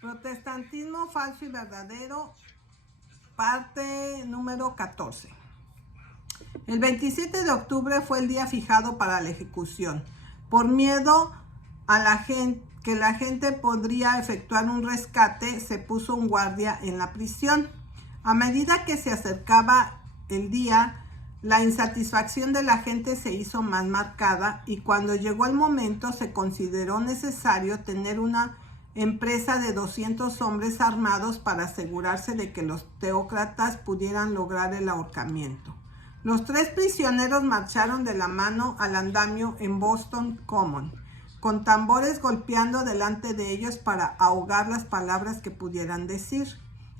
Protestantismo falso y verdadero, parte número 14. El 27 de octubre fue el día fijado para la ejecución. Por miedo a que la gente podría efectuar un rescate, se puso un guardia en la prisión. A medida que se acercaba el día, la insatisfacción de la gente se hizo más marcada y cuando llegó el momento se consideró necesario tener una empresa de 200 hombres armados para asegurarse de que los teócratas pudieran lograr el ahorcamiento. Los 3 prisioneros marcharon de la mano al andamio en Boston Common, con tambores golpeando delante de ellos para ahogar las palabras que pudieran decir.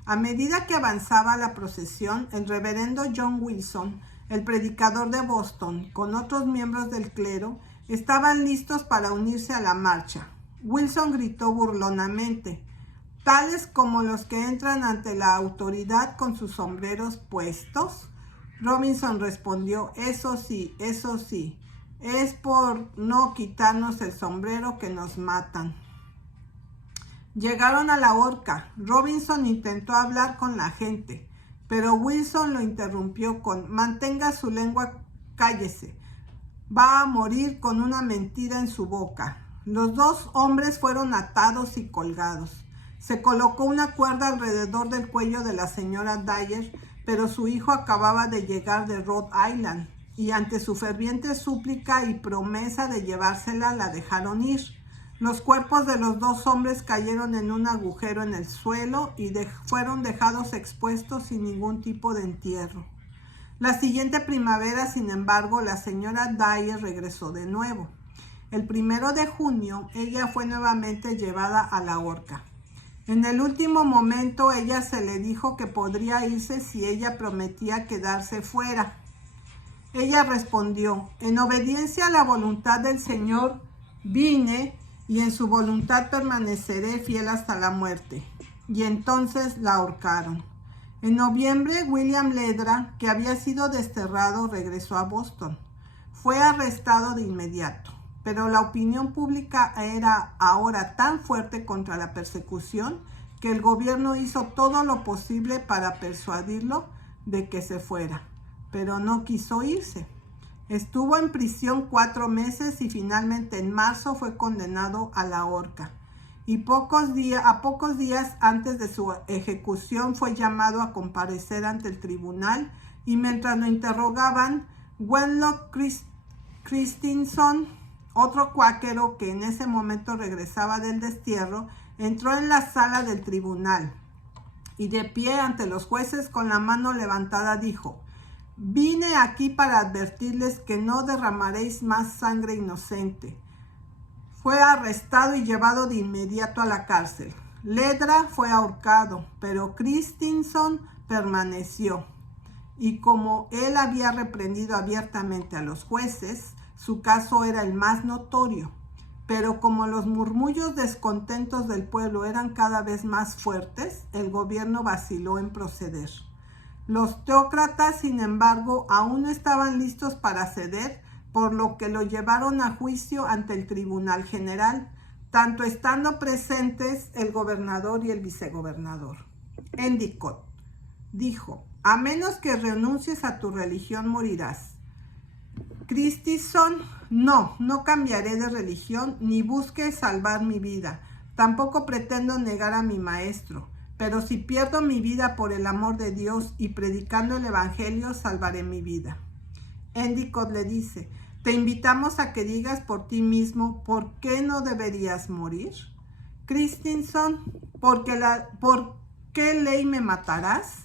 A medida que avanzaba la procesión, el reverendo John Wilson, el predicador de Boston, con otros miembros del clero, estaban listos para unirse a la marcha. Wilson gritó burlonamente: ¿tales como los que entran ante la autoridad con sus sombreros puestos? Robinson respondió: eso sí, es por no quitarnos el sombrero que nos matan. Llegaron a la horca. Robinson intentó hablar con la gente, pero Wilson lo interrumpió con: mantenga su lengua, cállese. Va a morir con una mentira en su boca. Los 2 hombres fueron atados y colgados. Se colocó una cuerda alrededor del cuello de la señora Dyer, pero su hijo acababa de llegar de Rhode Island, y ante su ferviente súplica y promesa de llevársela, la dejaron ir. Los cuerpos de los 2 hombres cayeron en un agujero en el suelo y fueron dejados expuestos sin ningún tipo de entierro. La siguiente primavera, sin embargo, la señora Dyer regresó de nuevo. El 1 de junio, ella fue nuevamente llevada a la horca. En el último momento, ella se le dijo que podría irse si ella prometía quedarse fuera. Ella respondió: en obediencia a la voluntad del Señor vine, y en su voluntad permaneceré fiel hasta la muerte. Y entonces la ahorcaron. En noviembre, William Ledra, que había sido desterrado, regresó a Boston. Fue arrestado de inmediato, pero la opinión pública era ahora tan fuerte contra la persecución que el gobierno hizo todo lo posible para persuadirlo de que se fuera, pero no quiso irse. Estuvo en prisión 4 meses y finalmente en marzo fue condenado a la horca. Y pocos días antes de su ejecución fue llamado a comparecer ante el tribunal, y mientras lo interrogaban, Wenlock Christensen, otro cuáquero que en ese momento regresaba del destierro, entró en la sala del tribunal y de pie ante los jueces con la mano levantada dijo: vine aquí para advertirles que no derramaréis más sangre inocente. Fue arrestado y llevado de inmediato a la cárcel. Ledra fue ahorcado, pero Christensen permaneció. Y como él había reprendido abiertamente a los jueces, su caso era el más notorio. Pero como los murmullos descontentos del pueblo eran cada vez más fuertes, el gobierno vaciló en proceder. Los teócratas, sin embargo, aún no estaban listos para ceder, por lo que lo llevaron a juicio ante el Tribunal General, tanto estando presentes el gobernador y el vicegobernador. Endicott dijo: a menos que renuncies a tu religión, morirás. Christensen: no cambiaré de religión ni busque salvar mi vida. Tampoco pretendo negar a mi maestro. Pero si pierdo mi vida por el amor de Dios y predicando el evangelio, salvaré mi vida. Endicott le dice: te invitamos a que digas por ti mismo por qué no deberías morir. Christensen: ¿por qué ley me matarás?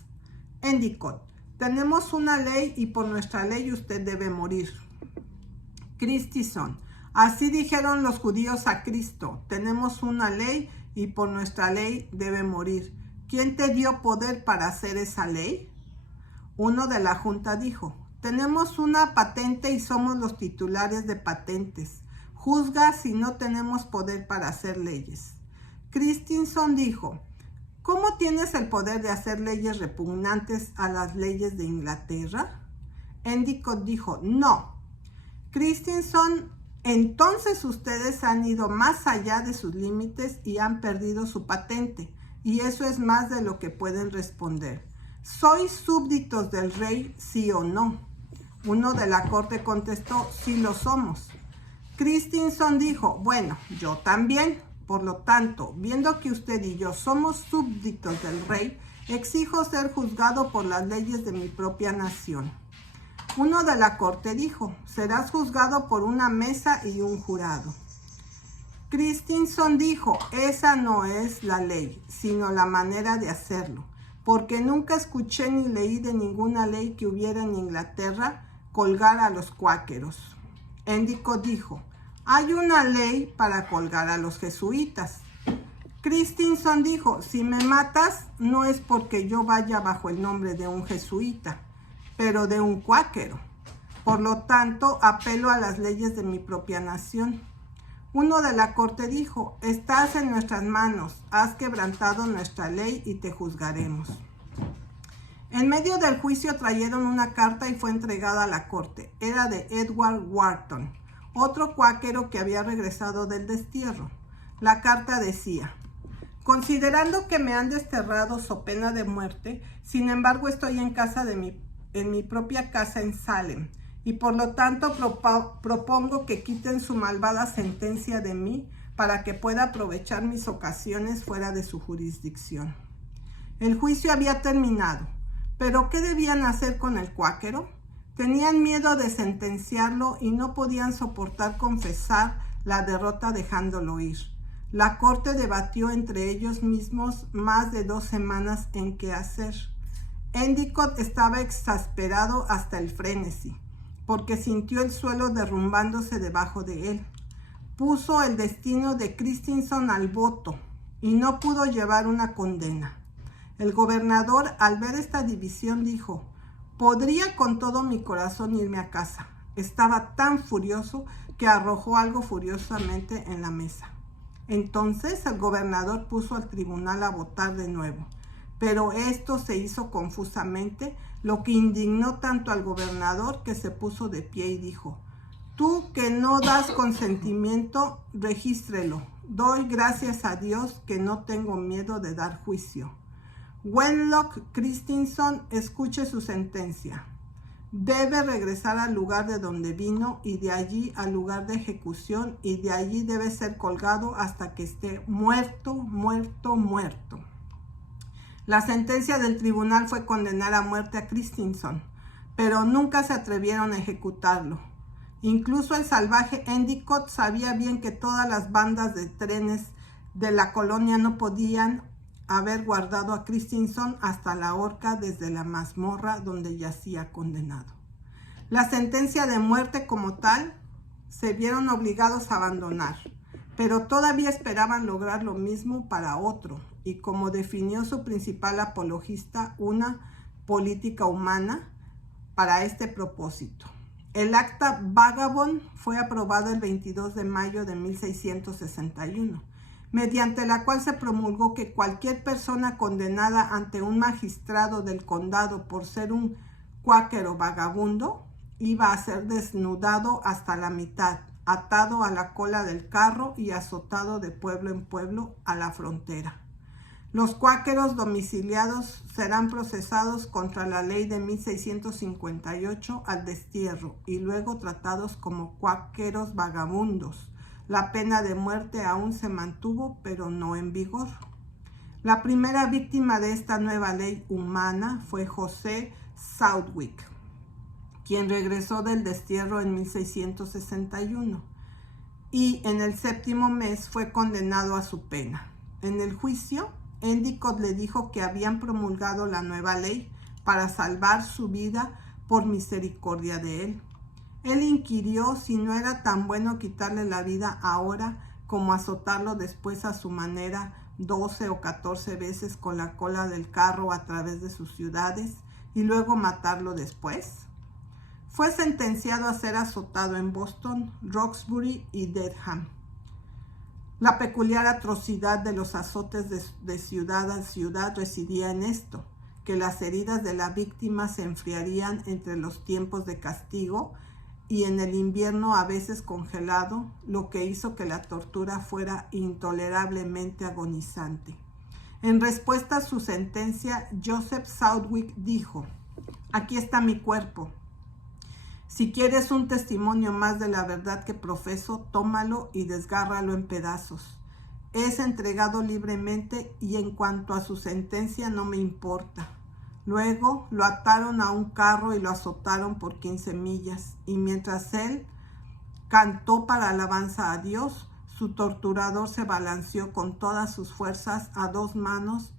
Endicott: tenemos una ley y por nuestra ley usted debe morir. Christensen: así dijeron los judíos a Cristo: tenemos una ley y por nuestra ley debe morir. ¿Quién te dio poder para hacer esa ley? Uno de la junta dijo: tenemos una patente y somos los titulares de patentes. Juzga si no tenemos poder para hacer leyes. Christensen dijo: ¿cómo tienes el poder de hacer leyes repugnantes a las leyes de Inglaterra? Endicott dijo: no. Christensen Entonces ustedes han ido más allá de sus límites y han perdido su patente, y eso es más de lo que pueden responder. ¿Sois súbditos del rey, sí o no? Uno de la corte contestó, sí lo somos. Christensen dijo, bueno, yo también. Por lo tanto, viendo que usted y yo somos súbditos del rey, exijo ser juzgado por las leyes de mi propia nación. Uno de la corte dijo, serás juzgado por una mesa y un jurado. Christensen dijo, esa no es la ley, sino la manera de hacerlo, porque nunca escuché ni leí de ninguna ley que hubiera en Inglaterra colgar a los cuáqueros. Endicott dijo, hay una ley para colgar a los jesuitas. Christensen dijo, si me matas, no es porque yo vaya bajo el nombre de un jesuita, pero de un cuáquero. Por lo tanto, apelo a las leyes de mi propia nación. Uno de la corte dijo, estás en nuestras manos, has quebrantado nuestra ley y te juzgaremos. En medio del juicio trajeron una carta y fue entregada a la corte. Era de Edward Wharton, otro cuáquero que había regresado del destierro. La carta decía, considerando que me han desterrado so pena de muerte, sin embargo estoy en mi propia casa en Salem, y por lo tanto propongo que quiten su malvada sentencia de mí para que pueda aprovechar mis ocasiones fuera de su jurisdicción. El juicio había terminado, pero ¿qué debían hacer con el cuáquero? Tenían miedo de sentenciarlo y no podían soportar confesar la derrota dejándolo ir. La corte debatió entre ellos mismos más de 2 semanas en qué hacer. Endicott estaba exasperado hasta el frenesí, porque sintió el suelo derrumbándose debajo de él. Puso el destino de Christensen al voto y no pudo llevar una condena. El gobernador, al ver esta división, dijo, podría con todo mi corazón irme a casa. Estaba tan furioso que arrojó algo furiosamente en la mesa. Entonces el gobernador puso al tribunal a votar de nuevo, pero esto se hizo confusamente, lo que indignó tanto al gobernador que se puso de pie y dijo, tú que no das consentimiento, regístrelo. Doy gracias a Dios que no tengo miedo de dar juicio. Wenlock Christensen, escuche su sentencia. Debe regresar al lugar de donde vino y de allí al lugar de ejecución y de allí debe ser colgado hasta que esté muerto, muerto, muerto. La sentencia del tribunal fue condenar a muerte a Christensen, pero nunca se atrevieron a ejecutarlo. Incluso el salvaje Endicott sabía bien que todas las bandas de trenes de la colonia no podían haber guardado a Christensen hasta la horca desde la mazmorra donde yacía condenado. La sentencia de muerte como tal se vieron obligados a abandonar, pero todavía esperaban lograr lo mismo para otro, y como definió su principal apologista, una política humana para este propósito. El acta Vagabond fue aprobado el 22 de mayo de 1661. Mediante la cual se promulgó que cualquier persona condenada ante un magistrado del condado por ser un cuáquero vagabundo iba a ser desnudado hasta la mitad, atado a la cola del carro y azotado de pueblo en pueblo a la frontera. Los cuáqueros domiciliados serán procesados contra la ley de 1658 al destierro y luego tratados como cuáqueros vagabundos. La pena de muerte aún se mantuvo, pero no en vigor. La primera víctima de esta nueva ley humana fue José Southwick, quien regresó del destierro en 1661 y en el 7º mes fue condenado a su pena. En el juicio, Endicott le dijo que habían promulgado la nueva ley para salvar su vida por misericordia de él. Él inquirió si no era tan bueno quitarle la vida ahora como azotarlo después a su manera 12 o 14 veces con la cola del carro a través de sus ciudades y luego matarlo después. Fue sentenciado a ser azotado en Boston, Roxbury y Dedham. La peculiar atrocidad de los azotes de ciudad a ciudad residía en esto, que las heridas de la víctima se enfriarían entre los tiempos de castigo y en el invierno a veces congelado, lo que hizo que la tortura fuera intolerablemente agonizante. En respuesta a su sentencia, Joseph Southwick dijo: «Aquí está mi cuerpo. Si quieres un testimonio más de la verdad que profeso, tómalo y desgárralo en pedazos. Es entregado libremente y en cuanto a su sentencia no me importa». Luego lo ataron a un carro y lo azotaron por 15 millas, y mientras él cantó para alabanza a Dios, su torturador se balanceó con todas sus fuerzas a 2 manos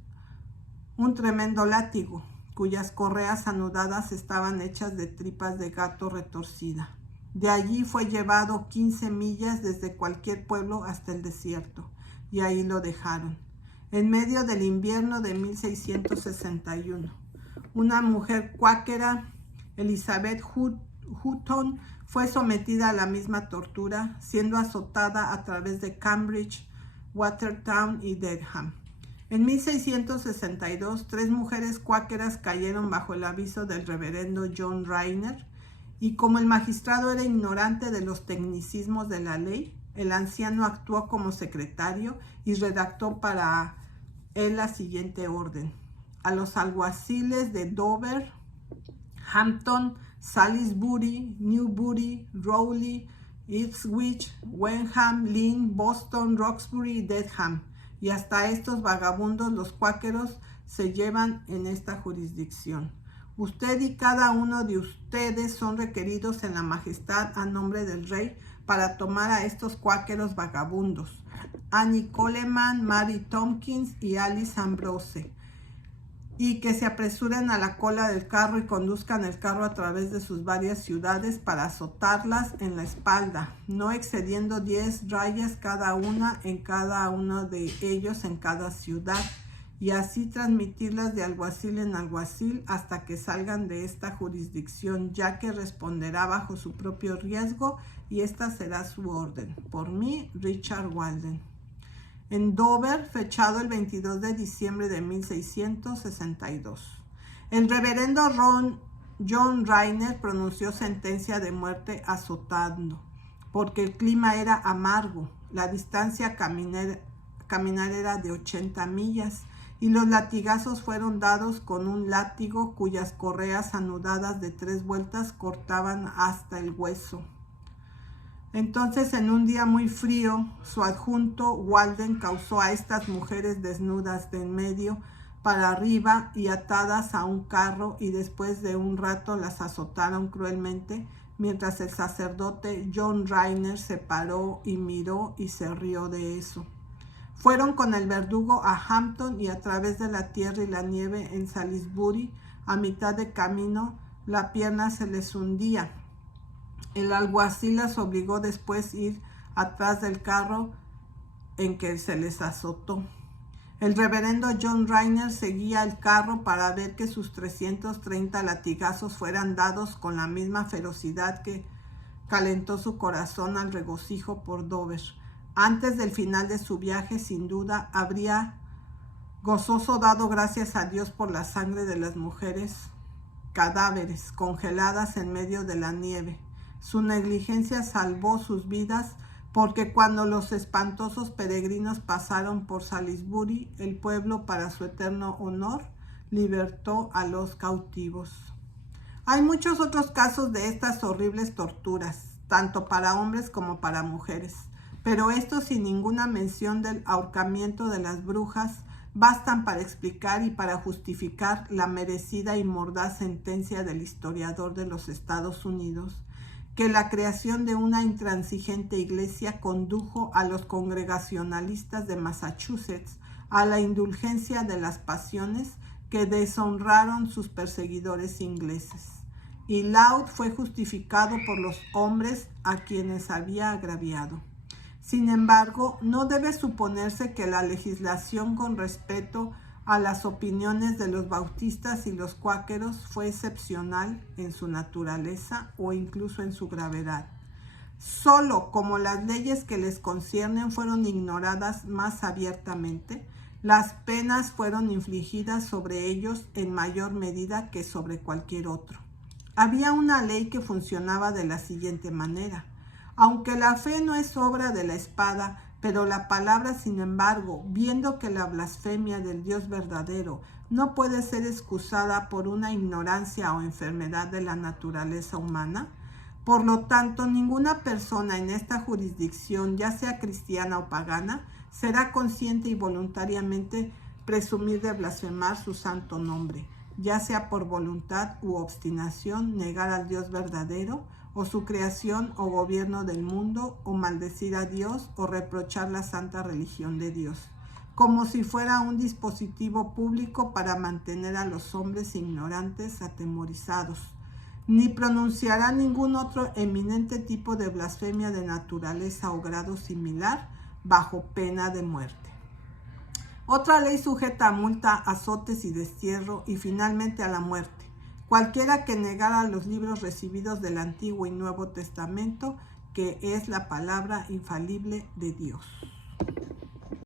un tremendo látigo, cuyas correas anudadas estaban hechas de tripas de gato retorcida. De allí fue llevado 15 millas desde cualquier pueblo hasta el desierto, y ahí lo dejaron, en medio del invierno de 1661. Una mujer cuáquera, Elizabeth Hutton, fue sometida a la misma tortura, siendo azotada a través de Cambridge, Watertown y Dedham. En 1662, 3 mujeres cuáqueras cayeron bajo el aviso del reverendo John Rayner, y como el magistrado era ignorante de los tecnicismos de la ley, el anciano actuó como secretario y redactó para él la siguiente orden: a los alguaciles de Dover, Hampton, Salisbury, Newbury, Rowley, Ipswich, Wenham, Lynn, Boston, Roxbury y Dedham, y hasta estos vagabundos los cuáqueros se llevan en esta jurisdicción. Usted y cada uno de ustedes son requeridos en la majestad a nombre del rey para tomar a estos cuáqueros vagabundos, Annie Coleman, Mary Tompkins y Alice Ambrose, y que se apresuren a la cola del carro y conduzcan el carro a través de sus varias ciudades para azotarlas en la espalda, no excediendo 10 rayas cada una en cada uno de ellos en cada ciudad, y así transmitirlas de alguacil en alguacil hasta que salgan de esta jurisdicción, ya que responderá bajo su propio riesgo, y esta será su orden. Por mí, Richard Walden. En Dover, fechado el 22 de diciembre de 1662. El reverendo John Rayner pronunció sentencia de muerte azotando, porque el clima era amargo, la distancia a caminar era de 80 millas, y los latigazos fueron dados con un látigo cuyas correas anudadas de 3 vueltas cortaban hasta el hueso. Entonces, en un día muy frío, su adjunto Walden causó a estas mujeres desnudas de en medio para arriba y atadas a un carro, y después de un rato las azotaron cruelmente, mientras el sacerdote John Rayner se paró y miró y se rió de eso. Fueron con el verdugo a Hampton, y a través de la tierra y la nieve en Salisbury, a mitad de camino, la pierna se les hundía. El alguacil las obligó después a ir atrás del carro en que se les azotó. El reverendo John Rayner seguía el carro para ver que sus 330 latigazos fueran dados con la misma ferocidad que calentó su corazón al regocijo por Dover. Antes del final de su viaje, sin duda, habría gozoso dado gracias a Dios por la sangre de las mujeres cadáveres congeladas en medio de la nieve. Su negligencia salvó sus vidas, porque cuando los espantosos peregrinos pasaron por Salisbury, el pueblo, para su eterno honor, libertó a los cautivos. Hay muchos otros casos de estas horribles torturas, tanto para hombres como para mujeres, pero estos, sin ninguna mención del ahorcamiento de las brujas, bastan para explicar y para justificar la merecida y mordaz sentencia del historiador de los Estados Unidos, que la creación de una intransigente iglesia condujo a los congregacionalistas de Massachusetts a la indulgencia de las pasiones que deshonraron sus perseguidores ingleses, y Laud fue justificado por los hombres a quienes había agraviado. Sin embargo, no debe suponerse que la legislación con respecto a las opiniones de los bautistas y los cuáqueros fue excepcional en su naturaleza o incluso en su gravedad. Solo como las leyes que les conciernen fueron ignoradas más abiertamente, las penas fueron infligidas sobre ellos en mayor medida que sobre cualquier otro. Había una ley que funcionaba de la siguiente manera. Aunque la fe no es obra de la espada, pero la palabra, sin embargo, viendo que la blasfemia del Dios verdadero no puede ser excusada por una ignorancia o enfermedad de la naturaleza humana, por lo tanto, ninguna persona en esta jurisdicción, ya sea cristiana o pagana, será consciente y voluntariamente presumir de blasfemar su santo nombre, ya sea por voluntad u obstinación, negar al Dios verdadero, o su creación o gobierno del mundo, o maldecir a Dios, o reprochar la santa religión de Dios, como si fuera un dispositivo público para mantener a los hombres ignorantes atemorizados. Ni pronunciará ningún otro eminente tipo de blasfemia de naturaleza o grado similar, bajo pena de muerte. Otra ley sujeta a multa, azotes y destierro, y finalmente a la muerte. Cualquiera que negara los libros recibidos del Antiguo y Nuevo Testamento, que es la palabra infalible de Dios.